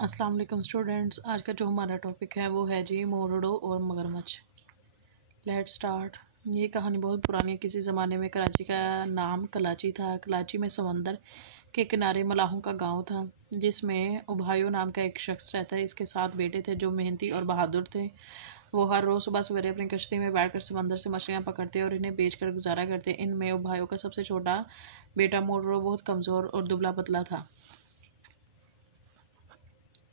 अस्सलाम वालेकुम स्टूडेंट्स। आज का जो हमारा टॉपिक है वो है जी मोरडो और मगरमच्छ। Let's start. ये कहानी बहुत पुरानी है। किसी ज़माने में कराची का नाम कलाची था। कलाची में समंदर के किनारे मलाहों का गांव था जिसमें उभायो नाम का एक शख्स रहता है। इसके 7 बेटे थे जो मेहनती और बहादुर थे। वो हर रोज़ सुबह सवेरे अपनी कश्ती में बैठकर समंदर से मछलियाँ पकड़ते और इन्हें बेचकर गुजारा करते। इनमें उभायो का सबसे छोटा बेटा मोरडो बहुत कमज़ोर और दुबला पतला था।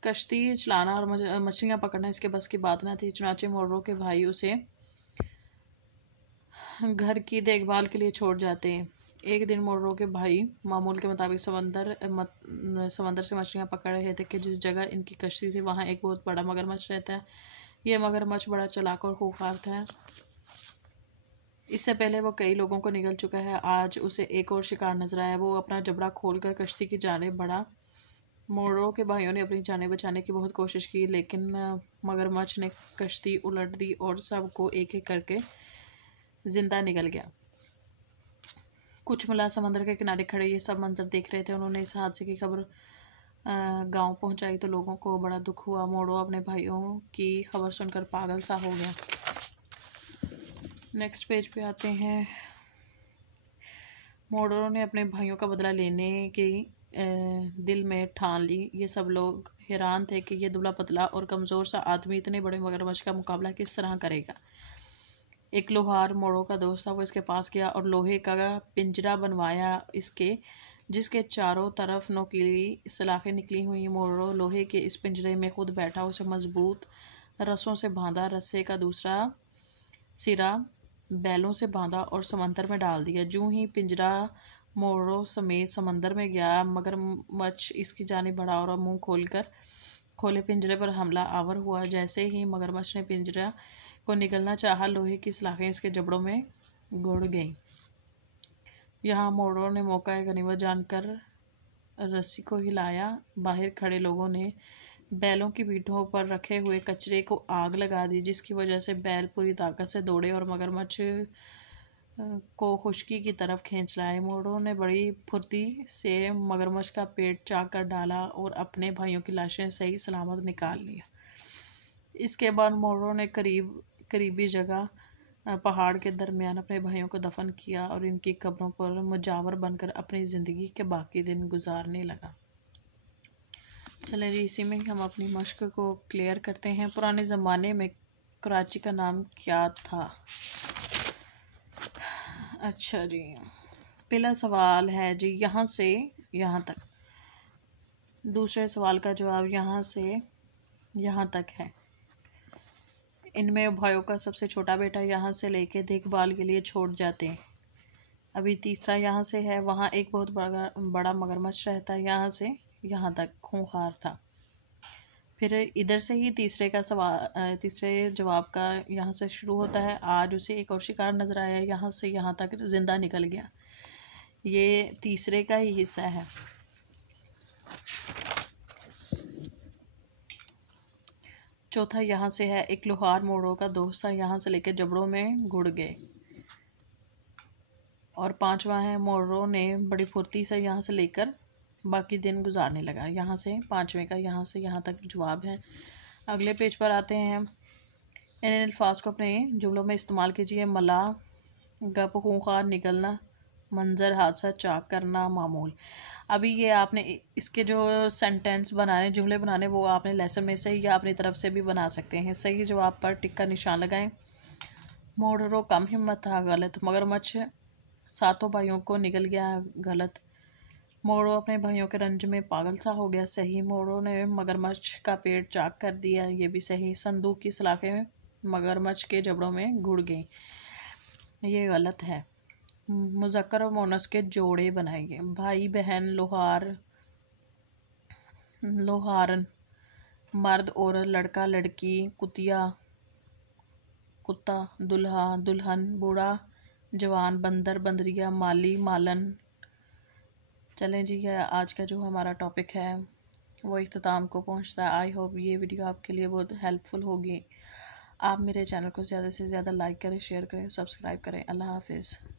कश्ती चलाना और मछलियाँ पकड़ना इसके बस की बात न थी। चुनाचे मोरडो के भाई उसे घर की देखभाल के लिए छोड़ जाते हैं। एक दिन मोरडो के भाई मामूल के मुताबिक समंदर से मछलियाँ पकड़ रहे थे कि जिस जगह इनकी कश्ती थी वहाँ एक बहुत बड़ा मगरमच्छ रहता है। यह मगरमच्छ बड़ा चालाक और खूंखार था। इससे पहले वो कई लोगों को निगल चुका है। आज उसे एक और शिकार नजर आया। वो अपना जबड़ा खोलकर कश्ती की जाने बढ़ा। मोरडो के भाइयों ने अपनी जानें बचाने की बहुत कोशिश की, लेकिन मगरमच्छ ने कश्ती उलट दी और सबको एक एक करके जिंदा निगल गया। कुछ मुला समंदर के किनारे खड़े ये सब मंजर देख रहे थे। उन्होंने इस हादसे की खबर गांव पहुंचाई तो लोगों को बड़ा दुख हुआ। मोरडो अपने भाइयों की खबर सुनकर पागल सा हो गया। नेक्स्ट पेज पे आते हैं। मोरडो ने अपने भाइयों का बदला लेने की दिल में ठान ली। ये सब लोग हैरान थे कि ये दुबला पतला और कमज़ोर सा आदमी इतने बड़े मगरमच्छ का मुकाबला किस तरह करेगा। एक लोहार मोरडो का दोस्त था। वो इसके पास गया और लोहे का पिंजरा बनवाया जिसके चारों तरफ नोकीली सलाखें निकली हुई। मोरडो लोहे के इस पिंजरे में खुद बैठा, उसे मजबूत रस्सों से बांधा। रस्से का दूसरा सिरा बैलों से बांधा और समंदर में डाल दिया। जूं ही पिंजरा मोरडो समेत समंदर में गया, मगरमच्छ इसकी जानिब बढ़ा और मुंह खोले पिंजरे पर हमला आवर हुआ। जैसे ही मगरमच्छ ने पिंजरा को निगलना चाहा, लोहे की सलाखें इसके जबड़ों में गुड़ गईं। यहाँ मोरडो ने मौका गनीमत जानकर रस्सी को हिलाया। बाहर खड़े लोगों ने बैलों की पीठों पर रखे हुए कचरे को आग लगा दी, जिसकी वजह से बैल पूरी ताकत से दौड़े और मगरमच्छ को खुशकी की तरफ खींच लाए। मोरडो ने बड़ी फुर्ती से मगरमच्छ का पेट चाक कर डाला और अपने भाइयों की लाशें सही सलामत निकाल लिया। इसके बाद मोरडो ने करीबी जगह पहाड़ के दरमियान अपने भाइयों को दफन किया और इनकी कब्रों पर मुजावर बनकर अपनी ज़िंदगी के बाकी दिन गुजारने लगा। चलें जी, इसी में हम अपनी मश्क को क्लियर करते हैं। पुराने ज़माने में कराची का नाम क्या था? अच्छा जी, पहला सवाल है जी यहाँ से यहाँ तक। दूसरे सवाल का जवाब यहाँ से यहाँ तक है। इनमें भाइयों का सबसे छोटा बेटा यहाँ से लेके देखभाल के लिए छोड़ जाते हैं। अभी तीसरा यहाँ से है। वहाँ एक बहुत बड़ा मगरमच्छ रहता है। यहाँ से यहाँ तक खूंखार था। फिर इधर से ही तीसरे जवाब का यहाँ से शुरू होता है। आज उसे एक और शिकार नज़र आया। यहाँ से यहाँ तक जिंदा निकल गया। ये तीसरे का ही हिस्सा है। चौथा यहाँ से है। एक लोहार मोरडो का दोस्त था। यहाँ से लेकर जबड़ों में गुड़ गए। और पांचवा है, मोरडो ने बड़ी फुर्ती से यहाँ से लेकर बाकी दिन गुजारने लगा। यहाँ से पांचवें का यहाँ से यहाँ तक जवाब है। अगले पेज पर आते हैं। इन अल्फाज को अपने जुमलों में इस्तेमाल कीजिए। मला, गप, खूंखार, निकलना, मंजर, हादसा, चाक करना, मामूल। अभी ये आपने इसके जो सेंटेंस बनाने, जुमले बनाने, वो आपने लेसन में से या अपनी तरफ से भी बना सकते हैं। सही जवाब पर टिक का निशान लगाएं। मोरडो कम हिम्मत था, गलत। मगरमच्छ सातों भाइयों को निगल गया, गलत। मोरडो अपने भाइयों के रंज में पागल सा हो गया, सही। मोरडो ने मगरमच्छ का पेट चाक कर दिया, ये भी सही। संदूक की सलाखें मगरमच्छ के जबड़ों में गुड़ गई, ये गलत है। मुज़क्कर और मोनस के जोड़े बनाइए। भाई बहन, लोहारन, मर्द औरत, लड़का लड़की, कुत्ता, दुल्हा दुल्हन, बूढ़ा जवान, बंदर बंदरिया, माली मालन। चलें जी, आज का जो हमारा टॉपिक है वो इख्तिताम को पहुंचता है। आई होप ये वीडियो आपके लिए बहुत हेल्पफुल होगी। आप मेरे चैनल को ज़्यादा से ज़्यादा लाइक करें, शेयर करें, सब्सक्राइब करें। अल्लाह हाफिज़।